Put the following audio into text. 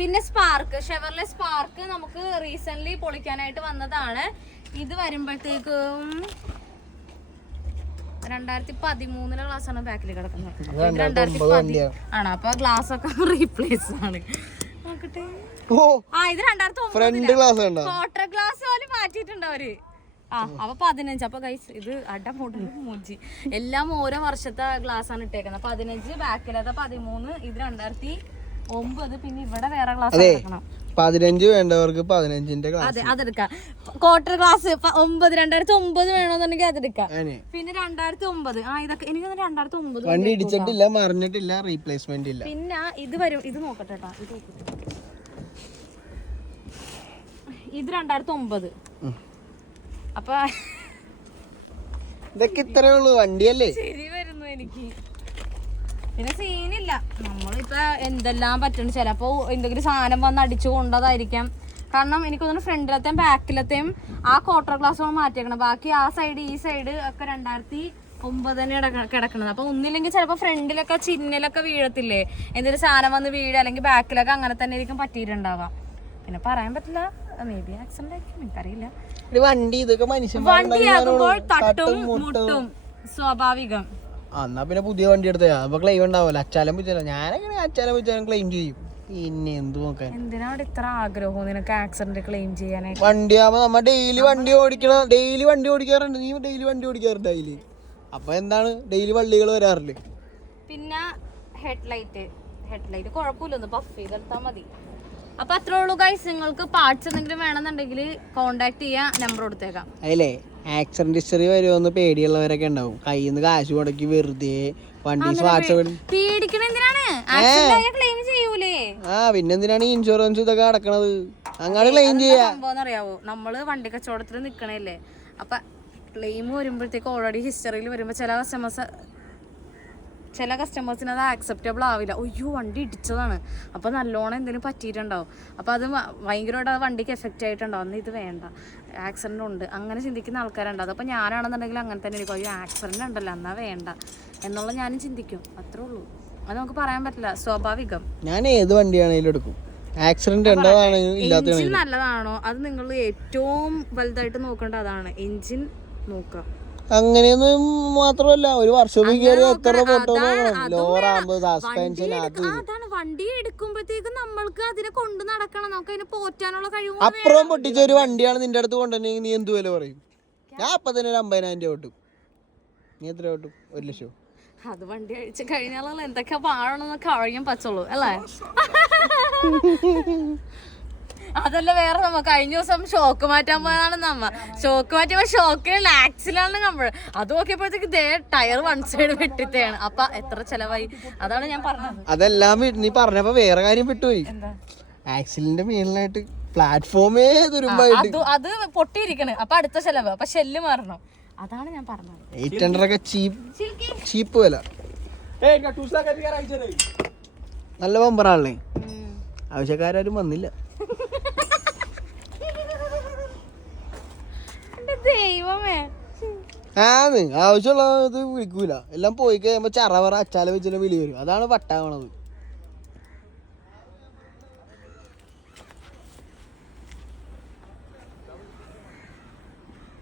പിന്നെ spark, Chevrolet spark നമുക്ക് recent പൊളിക്കാനായിട്ട് വന്നതാണ്. ഇത് വരുമ്പോഴത്തേക്കും 2013 ഗ്ലാസ്സാണ് ബാക്കിൽ കിടക്കുന്നത്. 2010 ആണ്. അപ്പൊ ഗ്ലാസ് ഒക്കെ റീപ്ലേസ് ആണ്. നോക്കട്ടെ. ഇത് 2009 ക്വാർട്ടർ ഗ്ലാസ് പോലും മാറ്റിയിട്ടുണ്ട് അവര്. അപ്പൊ 15. അപ്പൊ ഗൈസ് ഇത് അടമോട്ടൽ മൂഞ്ചി. എല്ലാം ഓരോ വർഷത്തെ ഗ്ലാസ് ആണ് ഇട്ടേക്കുന്നത്. 15 ബാക്കിലത്തെ 13, ഇത് 2009. പിന്നെ ഇവിടെ വേറെ ഗ്ലാസ് എടുക്കണം. 15 വേണ്ടവർക്ക് 15ന്റെ ഗ്ലാസ്. അതെ, അതെടുക്കാം. ക്വാർട്ടർ ഗ്ലാസ് 2009 വേണമെന്നുണ്ടെങ്കിൽ അതെടുക്കാം. പിന്നെ 2009 ഇതൊക്കെ എനിക്ക് 2009 വണ്ടി ഇടിച്ചിട്ടില്ല, മറിഞ്ഞിട്ടില്ല, റീപ്ലേസ്മെന്റ് ഇല്ല. പിന്നെ ഇത് വരും. ഇത് നോക്കട്ടെ കേട്ടോ. ഇത് 2009. അപ്പൊ ഇതൊക്കെ ഇത്രേ ഉള്ളൂ വണ്ടിയല്ലേ. ശരി വരുന്നു എനിക്ക്. പിന്നെ സീനില്ല. നമ്മളിപ്പോ എന്തെല്ലാം പറ്റുന്നു. ചിലപ്പോ എന്തെങ്കിലും സാധനം വന്ന് അടിച്ചു കൊണ്ടതായിരിക്കാം. കാരണം എനിക്ക് തോന്നുന്നു ഫ്രണ്ടിലത്തെയും ബാക്കിലത്തെയും ആ ക്വാർട്ടർ ഗ്ലാസ് മാറ്റിയേക്കണം. ബാക്കി ആ സൈഡ് ഈ സൈഡ് ഒക്കെ 2009 തന്നെ കിടക്കണത്. അപ്പൊ ഒന്നില്ലെങ്കിൽ ചിലപ്പോ ഫ്രണ്ടിലൊക്കെ ചിഹ്നലൊക്കെ വീഴത്തില്ലേ, എന്തെങ്കിലും സാധനം വന്ന് വീഴ, അല്ലെങ്കിൽ ബാക്കിലൊക്കെ അങ്ങനെ തന്നെ ആയിരിക്കും പറ്റിയിട്ടുണ്ടാവാം. പിന്നെ പറയാൻ പറ്റില്ല, മേ ബി ആക്സിഡന്റ് ആയിരിക്കും, എനിക്കറിയില്ല. വണ്ടിയാകുമ്പോൾ തട്ടും മുട്ടും സ്വാഭാവികം. എന്നാ പിന്നെ പുതിയ വണ്ടി എടുത്താ അപ്പൊ ക്ലെയിം ഉണ്ടാവില്ല. അച്ചാലം വെച്ചാലോ, ഞാനെങ്ങനെ അച്ചാലം വെച്ചാലും ക്ലെയിം ചെയ്യും. പിന്നെ എന്ത് നോക്കാൻ, എന്തിനാണ് ഇത്ര ആഗ്രഹവും നിനക്ക് ആക്സിഡന്റ് ക്ലെയിം ചെയ്യാനായിട്ട്? വണ്ടിയാകുമ്പോ നമ്മ ഡെയിലി വണ്ടി ഓടിക്കണം. ഡെയിലി വണ്ടി ഓടിക്കാറുണ്ട്. നീ ഡെയിലി വണ്ടി ഓടിക്കാറുണ്ട് ഡെയിലി. അപ്പൊ എന്താണ് ഡെയിലി വള്ളികൾ വരാറില്ലേ. പിന്നെ ഹെഡ്ലൈറ്റ് കുഴപ്പമില്ല, ഒന്ന് പഫ് ചെയ്തെടുത്താ മതി. അപ്പൊ അത്രേ ഉള്ളൂ ഗൈസ്. നിങ്ങൾക്ക് പാർട്സ് എന്തെങ്കിലും വേണമെന്നുണ്ടെങ്കിൽ കോണ്ടാക്ട് ചെയ്യാൻ നമ്പർ കൊടുത്തേക്കാം. അതിലേ ആക്സിഡന്റ് ഹിസ്റ്ററി വരുമെന്ന് പേടിയുള്ളവരൊക്കെ ഉണ്ടാവും. കയ്യിൽ നിന്ന് കാശ് മുടക്കി വെറുതെ വണ്ടി പേടിക്കണ എന്തിനാണ്? ക്ലെയിം ചെയ്യൂലേ. പിന്നെന്തിനാണ് ഈ ഇൻഷുറൻസ് ഇതൊക്കെ അടക്കണത്? അങ്ങനെ ക്ലെയിം ചെയ്യാ. സംഭവം അറിയാവോ, നമ്മള് വണ്ടി കച്ചവടത്തിൽ നിക്കണല്ലേ. അപ്പൊ ക്ലെയിം വരുമ്പോഴത്തേക്ക് ഓൾറെഡി ഹിസ്റ്ററിയിൽ വരുമ്പോ ചില കസ്റ്റമേഴ്സിന് അത് ആക്സെപ്റ്റബിൾ ആവില്ല. അയ്യോ വണ്ടി ഇടിച്ചതാണ്, അപ്പൊ നല്ലോണം എന്തെങ്കിലും പറ്റിയിട്ടുണ്ടാവും, അപ്പൊ അത് ഭയങ്കരമായിട്ട് അത് വണ്ടിക്ക് എഫക്റ്റ് ആയിട്ടുണ്ടാവും. അന്ന് ഇത് വേണ്ട, ആക്സിഡന്റ് ഉണ്ട്, അങ്ങനെ ചിന്തിക്കുന്ന ആൾക്കാരുണ്ടാവും. അപ്പൊ ഞാനാണെന്നുണ്ടെങ്കിൽ അങ്ങനെ തന്നെ ഇരിക്കും. അയ്യോ ആക്സിഡന്റ് ഉണ്ടല്ലോ എന്നാ വേണ്ട എന്നുള്ള ഞാനും ചിന്തിക്കും. അത്രേ ഉള്ളൂ. അത് നമുക്ക് പറയാൻ പറ്റില്ല, സ്വാഭാവികം. ഞാൻ ഏത് വണ്ടിയാണെങ്കിലും എടുക്കും. ആക്സിഡന്റ് എഞ്ചിൻ നല്ലതാണോ അത് നിങ്ങൾ ഏറ്റവും വലുതായിട്ട് നോക്കേണ്ട അതാണ്. എഞ്ചിൻ നോക്കുക. അങ്ങനെയൊന്നും മാത്രമല്ല, ഒരു വർഷം അതാണ് വണ്ടി എടുക്കുമ്പോഴത്തേക്കും നമ്മൾക്ക് അതിനെ കൊണ്ട് നടക്കണം, നമുക്ക് അതിനെ പോറ്റാനുള്ള കഴിവ്. അപ്പുറം പൊട്ടിച്ച ഒരു വണ്ടിയാണ് നിന്റെ അടുത്ത് കൊണ്ടുവന്നെങ്കിൽ നീ എന്ത് വില പറയും? ഞാൻ അപ്പൊ തന്നെ 50,000 രൂപ കിട്ടും. നീ എത്ര കിട്ടും? 1,00,000. അത് വണ്ടി അഴിച്ച് കഴിഞ്ഞാൽ എന്തൊക്കെ പാഴണമെന്നൊക്കെ അറിയാൻ പറ്റുള്ളൂ അല്ലേ. അതല്ല വേറെ നമ്മ കഴിഞ്ഞ ദിവസം ഷോക്ക് മാറ്റാൻ പോയതാണ്. ഷോക്ക് മാറ്റിയപ്പോ ഷോക്കിൽ ആക്സിലാണ് നമ്മൾ. അത് നോക്കിയപ്പോഴത്തേക്ക് ടയർ വൺ സൈഡ് വെട്ടിത്തെയാണ്. അപ്പൊ എത്ര ചെലവായി? അതാണ് ഞാൻ പറഞ്ഞത്. അതെല്ലാം നീ പറഞ്ഞപ്പോ വേറെ കാര്യം വിട്ടുപോയി. ആക്സിലിന്റെ മേളിലായിട്ട് പ്ലാറ്റ്ഫോമേ അത് പൊട്ടിയിരിക്കണ്. അപ്പൊ അടുത്ത ചെലവ്, അപ്പൊ ഷെല്ല് മാറണം. അതാണ് ഞാൻ പറഞ്ഞത്. 800 ഒക്കെ ചീപ്പ് വില. നല്ല ബമ്പറാണല്ലേ. ആവശ്യക്കാരും വന്നില്ല. ദൈവമേ, ആവശ്യമുള്ളത് വിളിക്കൂല. എല്ലാം പോയി കഴിയുമ്പോ ചറവറ അച്ചാല വെച്ചിട്ട് വിളി വരും. അതാണ് പട്ടാവണത്.